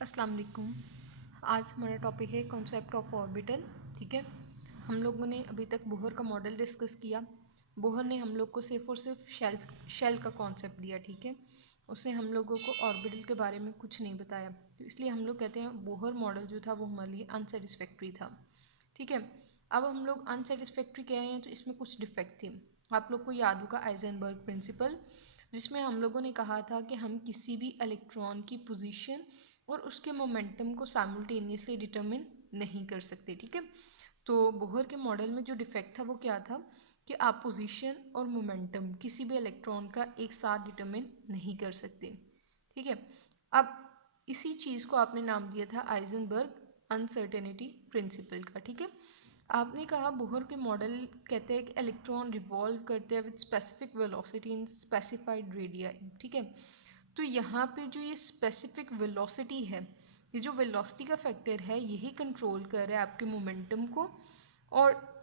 अस्सलाम वालेकुम। आज हमारा टॉपिक है कॉन्सेप्ट ऑफ ऑर्बिटल। ठीक है, हम लोगों ने अभी तक बोहर का मॉडल डिस्कस किया। बोहर ने हम लोग को सिर्फ और सिर्फ शेल का कॉन्सेप्ट दिया। ठीक है, उसने हम लोगों को ऑर्बिटल के बारे में कुछ नहीं बताया, तो इसलिए हम लोग कहते हैं बोहर मॉडल जो था वो हमारे लिए अनसेटिस्फैक्ट्री था। ठीक है, अब हम लोग अनसेटिस्फैक्ट्री कह रहे हैं तो इसमें कुछ डिफेक्ट थे। आप लोग को याद होगा आइजनबर्ग प्रिंसिपल, जिसमें हम लोगों ने कहा था कि हम किसी भी इलेक्ट्रॉन की पोजीशन और उसके मोमेंटम को साइमल्टेनियसली डिटरमिन नहीं कर सकते। ठीक है, तो बोहर के मॉडल में जो डिफेक्ट था वो क्या था कि आप पोजीशन और मोमेंटम किसी भी इलेक्ट्रॉन का एक साथ डिटरमिन नहीं कर सकते। ठीक है, अब इसी चीज़ को आपने नाम दिया था आइजनबर्ग अनसर्टेनिटी प्रिंसिपल का। ठीक है, आपने कहा बोहर के मॉडल कहते हैं कि इलेक्ट्रॉन रिवॉल्व करते हैं with specific velocity in specified radii. ठीक है, तो यहाँ पे जो ये स्पेसिफिक वेलोसिटी है, ये जो वेलोसिटी का फैक्टर है यही कंट्रोल कर रहा है आपके मोमेंटम को, और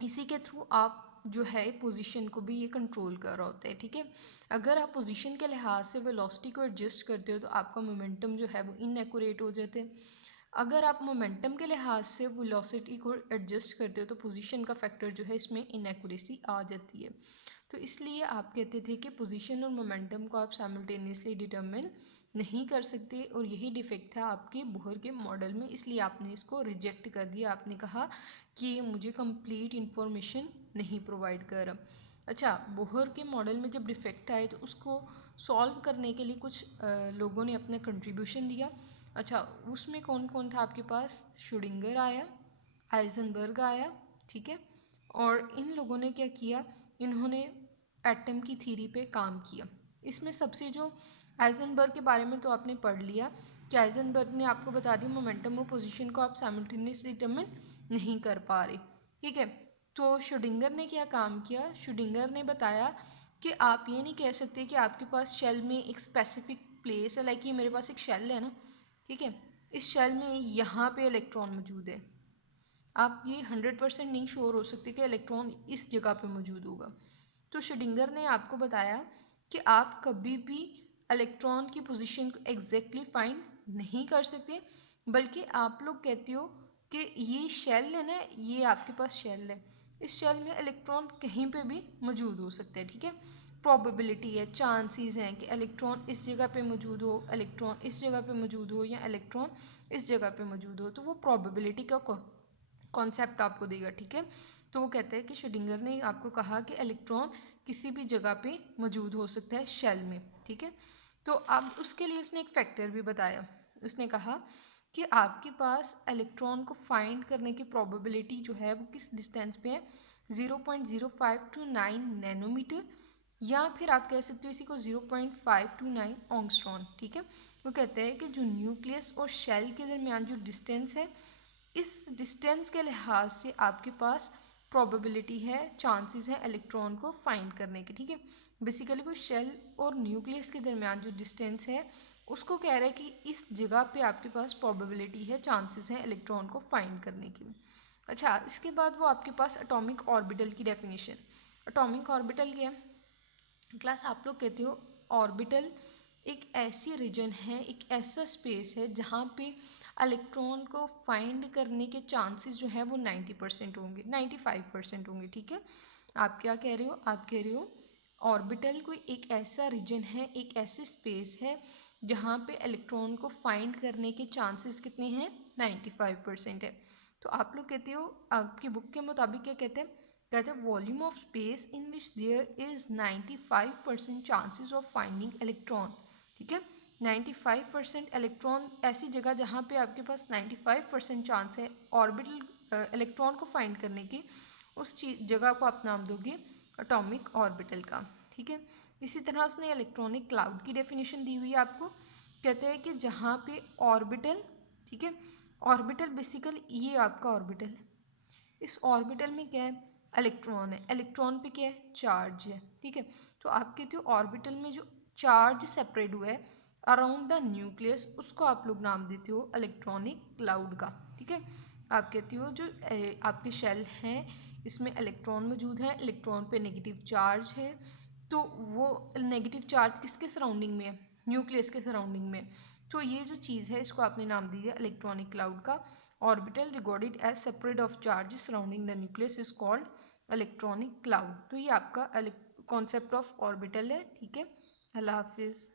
इसी के थ्रू आप जो है पोजीशन को भी ये कंट्रोल कर रहा होता है। ठीक है, अगर आप पोजीशन के लिहाज से वेलोसिटी को एडजस्ट करते हो तो आपका मोमेंटम जो है वो इनएक्यूरेट हो जाते हैं। अगर आप मोमेंटम के लिहाज से वेलोसिटी को एडजस्ट करते हो तो पोजीशन का फैक्टर जो है इसमें इनएक्यूरेसी आ जाती है। तो इसलिए आप कहते थे कि पोजीशन और मोमेंटम को आप साइमल्टेनियसली डिटरमिन नहीं कर सकते, और यही डिफेक्ट था आपके बोहर के मॉडल में, इसलिए आपने इसको रिजेक्ट कर दिया। आपने कहा कि ये मुझे कंप्लीट इन्फॉर्मेशन नहीं प्रोवाइड कर रहा। अच्छा, बोहर के मॉडल में जब डिफेक्ट आए तो उसको सॉल्व करने के लिए कुछ लोगों ने अपना कंट्रीब्यूशन दिया। अच्छा, उसमें कौन कौन था आपके पास? शुडिंगर आया, आइजनबर्ग आया। ठीक है, और इन लोगों ने क्या किया, इन्होंने एटम की थ्योरी पे काम किया। इसमें सबसे जो आइजनबर्ग के बारे में तो आपने पढ़ लिया कि आइजनबर्ग ने आपको बता दिया मोमेंटम और पोजीशन को आप साइमल्टेनियसली डिटरमिन नहीं कर पा रहे। ठीक है, तो शुडिंगर ने क्या काम किया? शुडिंगर ने बताया कि आप ये नहीं कह सकते कि आपके पास शेल में एक स्पेसिफिक प्लेस है, लाइक ये मेरे पास एक शेल है ना, ठीक है, इस शेल में यहाँ पे इलेक्ट्रॉन मौजूद है। आप ये 100% नहीं श्योर हो सकते कि इलेक्ट्रॉन इस जगह पे मौजूद होगा। तो श्रोडिंगर ने आपको बताया कि आप कभी भी इलेक्ट्रॉन की पोजीशन को एग्जैक्टली फाइंड नहीं कर सकते, बल्कि आप लोग कहते हो कि ये शेल है ना, ये आपके पास शेल है, इस शेल में इलेक्ट्रॉन कहीं पे भी मौजूद हो सकते हैं। ठीक है, प्रोबेबिलिटी है, चांसेस हैं कि इलेक्ट्रॉन इस जगह पे मौजूद हो, इलेक्ट्रॉन इस जगह पे मौजूद हो, या इलेक्ट्रॉन इस जगह पे मौजूद हो, तो वो प्रोबेबिलिटी का कॉन्सेप्ट आपको देगा। ठीक है, तो वो कहते हैं कि श्रोडिंगर ने आपको कहा कि इलेक्ट्रॉन किसी भी जगह पे मौजूद हो सकता है शेल में। ठीक है, तो अब उसके लिए उसने एक फैक्टर भी बताया। उसने कहा कि आपके पास इलेक्ट्रॉन को फाइंड करने की प्रोबेबिलिटी जो है वो किस डिस्टेंस पे है, 0.0529 नैनोमीटर, या फिर आप कह सकते हो इसी को 0.529 ऑंगस्ट्रॉन। ठीक है, वो कहते हैं कि जो न्यूक्लियस और शेल के दरमियान जो डिस्टेंस है, इस डिस्टेंस के लिहाज से आपके पास प्रोबेबिलिटी है, चांसेस हैं इलेक्ट्रॉन को फाइंड करने के। ठीक है, बेसिकली वो शेल और न्यूक्लियस के दरमियान जो डिस्टेंस है उसको कह रहा है कि इस जगह पे आपके पास प्रोबेबिलिटी है, चांसेस हैं इलेक्ट्रॉन को फाइंड करने की। अच्छा, इसके बाद वो आपके पास एटॉमिक ऑर्बिटल की डेफिनेशन। एटॉमिक ऑर्बिटल क्या है क्लास? आप लोग कहते हो ऑर्बिटल एक ऐसी रीजन है, एक ऐसा स्पेस है जहाँ पे इलेक्ट्रॉन को फाइंड करने के चांसेस जो है वो 90% होंगे, 95% होंगे। ठीक है, आप क्या कह रहे हो? आप कह रहे हो ऑर्बिटल कोई एक ऐसा रीजन है, एक ऐसी स्पेस है जहाँ पे इलेक्ट्रॉन को फाइंड करने के चांसेस कितने हैं? 95% है। तो आप लोग कहते हो, आपकी बुक के मुताबिक क्या कहते हैं? कहते हैं volume of space in which there is 95% chances of finding electron. ठीक है, 95% इलेक्ट्रॉन, ऐसी जगह जहाँ पे आपके पास 95% चांस है ऑर्बिटल इलेक्ट्रॉन को फाइंड करने की, उस चीज जगह को आप नाम दोगे एटॉमिक ऑर्बिटल का। ठीक है, इसी तरह उसने इलेक्ट्रॉनिक क्लाउड की डेफिनेशन दी हुई है आपको। कहते हैं कि जहाँ पे ऑर्बिटल, ठीक है, ऑर्बिटल बेसिकली ये आपका ऑर्बिटल है, इस ऑर्बिटल में क्या है? इलेक्ट्रॉन है, इलेक्ट्रॉन पे क्या है? चार्ज है। ठीक है, तो आप कहते हो ऑर्बिटल में जो चार्ज सेपरेट हुआ है अराउंड द न्यूक्लियस, उसको आप लोग नाम देते हो इलेक्ट्रॉनिक क्लाउड का। ठीक है, आप कहते हो जो आपके शेल हैं इसमें इलेक्ट्रॉन मौजूद है, इलेक्ट्रॉन पे नेगेटिव चार्ज है, तो वो नेगेटिव चार्ज किसके सराउंडिंग में है? न्यूक्लियस के सराउंडिंग में। तो ये जो चीज़ है इसको आपने नाम दिया इलेक्ट्रॉनिक क्लाउड का। Orbital regarded as separate of charges surrounding the nucleus is called electronic cloud. तो ये आपका कॉन्सेप्ट ऑफ ऑर्बिटल है, ठीक है। अल्लाह हाफिज़।